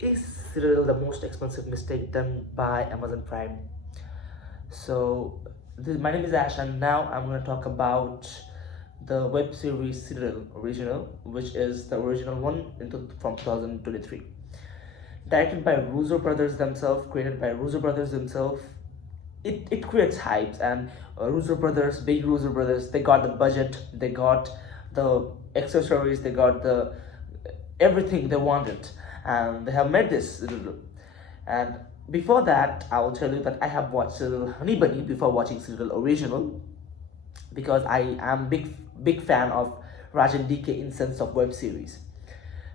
Is Citadel the most expensive mistake done by Amazon Prime? So, my name is Ash, and now I'm going to talk about the web series Citadel original, which is the original one from 2023. Directed by Russobrothers themselves, created by Russobrothers themselves. It creates hypes, and big Russobrothers, they got the budget, they got the accessories, they got the everything they wanted, and they have made this. And before that, I will tell you that I have watched Citadel Honey Bunny before watching Citadel Original, because I am big fan of Rajan DK in sense of web series.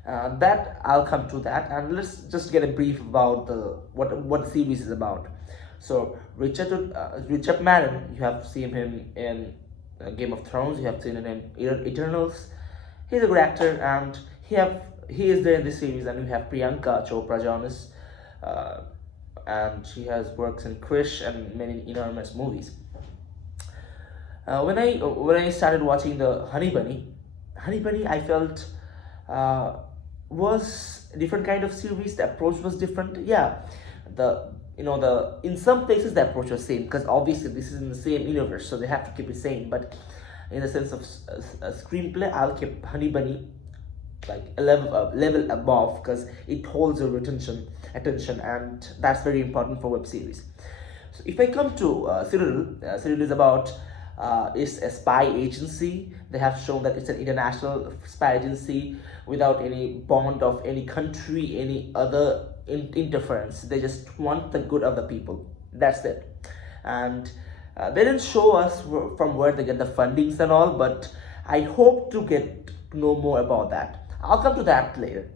That I'll come to that, and let's just get a brief about the what the series is about. So Richard Madden, you have seen him in Game of Thrones, you have seen him in Eternals. He's a good actor, and he is there in this series, and we have Priyanka Chopra Jonas, uh, and she has works in Krish and many enormous movies. When I started watching the Honey Bunny, I felt was a different kind of series. The approach was different. Yeah, the the in some places the approach was same, because obviously this is in the same universe, so they have to keep it same. But in the sense of a screenplay, I'll keep Honey Bunny like a level above, because it holds your attention, and that's very important for web series. So if I come to Citadel is about it's a spy agency. They have shown that it's an international spy agency without any bond of any country, any other interference. They just want the good of the people. That's it. And they didn't show us from where they get the fundings and all, but I hope to get to know more about that. I'll come to that later.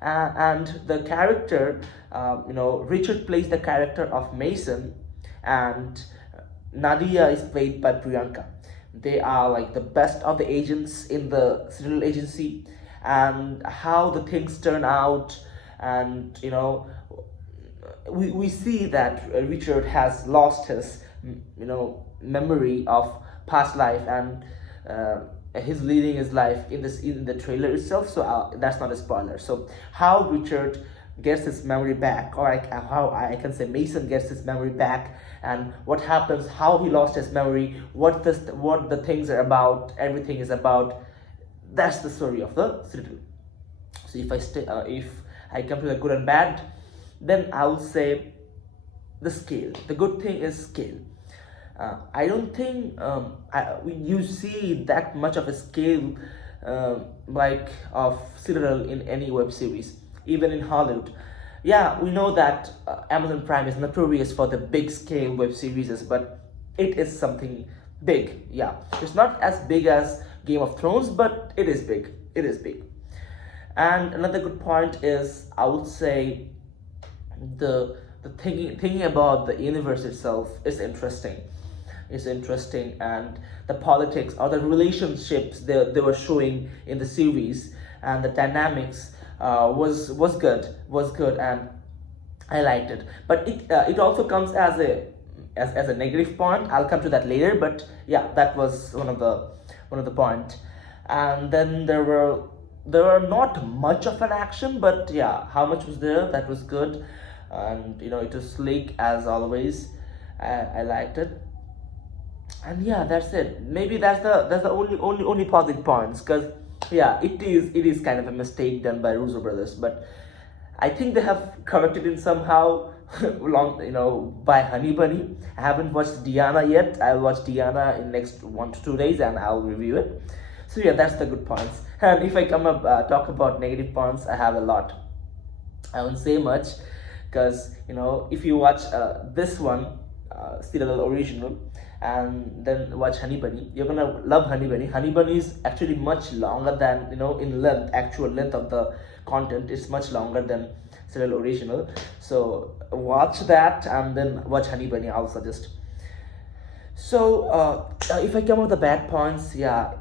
And the character, Richard plays the character of Mason, and Nadia is played by Priyanka. They are like the best of the agents in the Citadel agency, and how the things turn out, and we see that Richard has lost his memory of past life, and he's leading his life in the trailer itself. So that's not a spoiler. So how Richard gets his memory back, or how I can say Mason gets his memory back, and what happens, how he lost his memory, what the things are about, everything is about. That's the story of the Citadel. So if I come to the good and bad, then I will say the scale. The good thing is scale. I don't think you see that much of a scale like of Citadel in any web series, even in Hollywood. Yeah, we know that Amazon Prime is notorious for the big scale web series, but it is something big. Yeah, it's not as big as Game of Thrones, but it is big. It is big. And another good point is, I would say, the thinking about the universe itself is interesting. Is interesting, and the politics or the relationships they were showing in the series, and the dynamics was good, and I liked it. But it also comes as a negative point. I'll come to that later. But yeah, that was one of the point. And then there were not much of an action, but yeah, how much was there, that was good. And it was sleek as always. I liked it. And yeah, that's it. Maybe that's the only positive points, because yeah, it is kind of a mistake done by Russobrothers, but I think they have corrected it somehow. Long, by Honey Bunny. I haven't watched Diana yet. I'll watch Diana in next 1 to 2 days, and I'll review it. So yeah, that's the good points. And if I come up talk about negative points, I have a lot. I won't say much, because if you watch this one, Citadel original, and then watch Honey Bunny, you're gonna love Honey Bunny. Honey Bunny is actually much longer than, in length, actual length of the content is much longer than Citadel original. So watch that, and then watch Honey Bunny, I'll suggest. So if I come up with the bad points, yeah,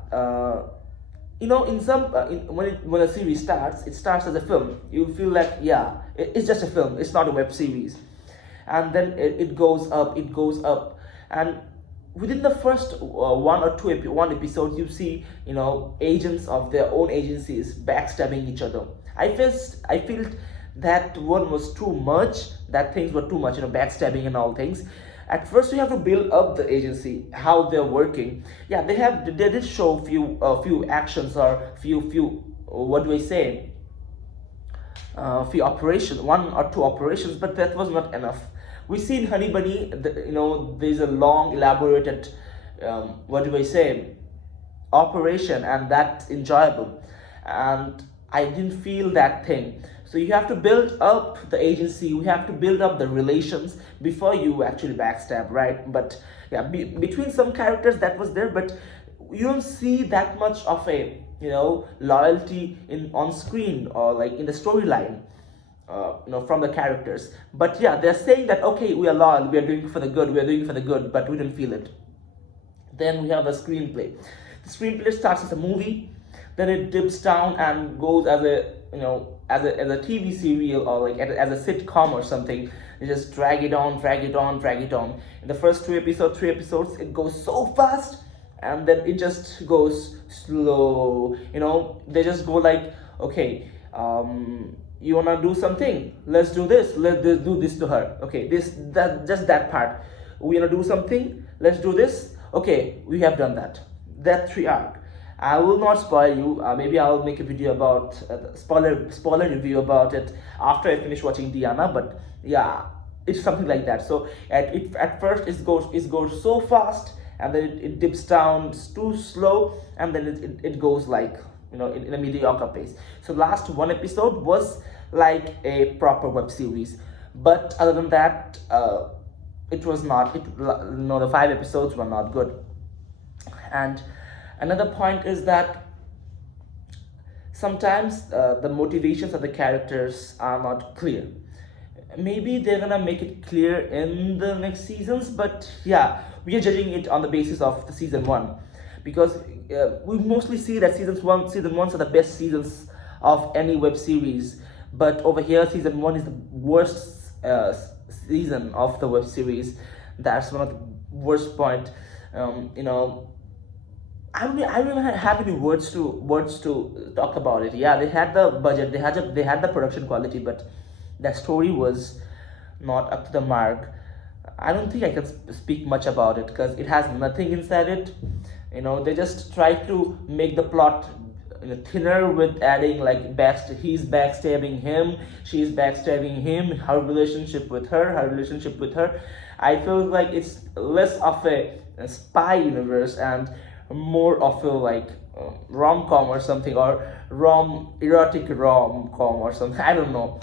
in some when a series starts, it starts as a film. You feel like, yeah, it's just a film, it's not a web series. And then it goes up, and within the first one episode, you see agents of their own agencies backstabbing each other. I felt that one was too much, that things were too much, backstabbing and all things. At first you have to build up the agency, how they're working. Yeah, they did show few actions, or few what do I say, few operations, one or two operations, but that was not enough. We see in Honey Bunny, there's a long elaborated, what do I say, operation, and that's enjoyable, and I didn't feel that thing. So you have to build up the agency, you have to build up the relations before you actually backstab, right? But yeah, between some characters that was there, but you don't see that much of a loyalty in on screen, or like in the storyline, from the characters. But yeah, they're saying that okay, we are loyal, we are doing for the good, we are doing for the good, but we don't feel it. Then we have the screenplay. The screenplay starts as a movie, then it dips down and goes as a as a TV serial, or like as a sitcom or something. They just drag it on, drag it on, drag it on. In the first three episodes, it goes so fast, and then it just goes slow. They just go like, okay, you wanna do something? Let's do this. Let's do this to her. Okay, just that part. We wanna do something? Let's do this. Okay, we have done that. That three arc. I will not spoil you. Maybe I'll make a video about spoiler review about it after I finish watching Diana. But yeah, it's something like that. So at first it goes so fast, and then it dips down. It's too slow, and then it goes like in a mediocre pace. So last one episode was like a proper web series, but other than that, it was not. The 5 episodes were not good. And another point is that sometimes the motivations of the characters are not clear. Maybe they're gonna make it clear in the next seasons, but yeah, we are judging it on the basis of the season one, because we mostly see that season ones are the best seasons of any web series. But over here, season one is the worst season of the web series. That's one of the worst point. I don't even have any words to talk about it. Yeah, they had the budget, they had the production quality, but the story was not up to the mark. I don't think I can speak much about it, because it has nothing inside it. They just try to make the plot thinner with adding like he's backstabbing him, she's backstabbing him, her relationship with her. I feel like it's less of a spy universe and more of a like rom-com or something, or erotic rom-com or something. I don't know.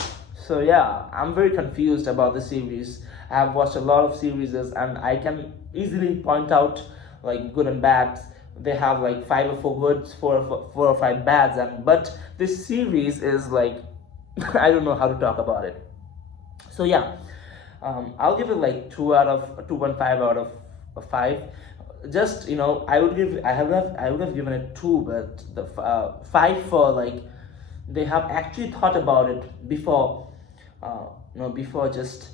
So yeah, I'm very confused about the series. I have watched a lot of series, and I can easily point out like good and bad. They have like 5 or 4 goods, 4 or 5 bads, but this series is like I don't know how to talk about it. So yeah, I'll give it like 2.5 out of 5. Just I would have given it 2, but the 5 for like they have actually thought about it before, before just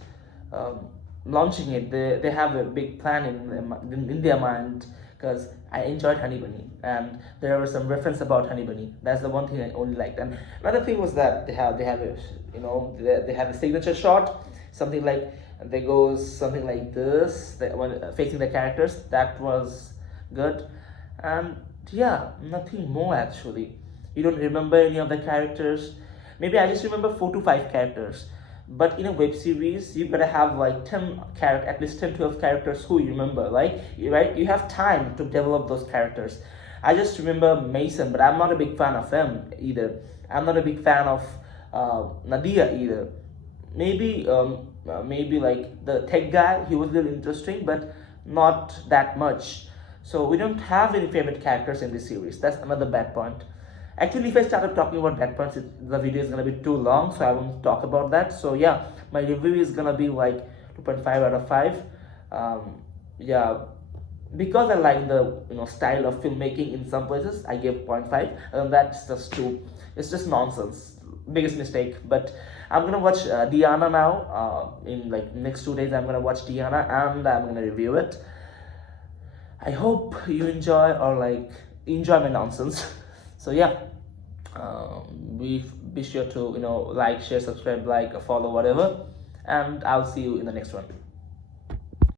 launching it. They have a big plan in their mind, because I enjoyed Honey Bunny, and there was some reference about Honey Bunny. That's the one thing I only liked. And another thing was that they have a signature shot, something like they goes something like this when facing the characters. That was good. And yeah, nothing more actually. You don't remember any of the characters. Maybe I just remember 4 to 5 characters. But in a web series, you gotta have like at least 10, 12 characters who you remember. Right? You have time to develop those characters. I just remember Mason, but I'm not a big fan of him either. I'm not a big fan of Nadia either. Maybe like the tech guy, he was a little interesting, but not that much. So we don't have any favorite characters in this series. That's another bad point. Actually, if I started talking about bad points, the video is gonna be too long, so I won't talk about that. So yeah, my review is gonna be like 2.5 out of 5. Yeah, because I like the style of filmmaking in some places, I gave 0.5, and that's just too. It's just nonsense. Biggest mistake. But I'm gonna watch Diana now. In like next 2 days, I'm gonna watch Diana, and I'm gonna review it. I hope you enjoy, or like enjoy my nonsense. So yeah, be sure to like, share, subscribe, like, follow, whatever, and I'll see you in the next one.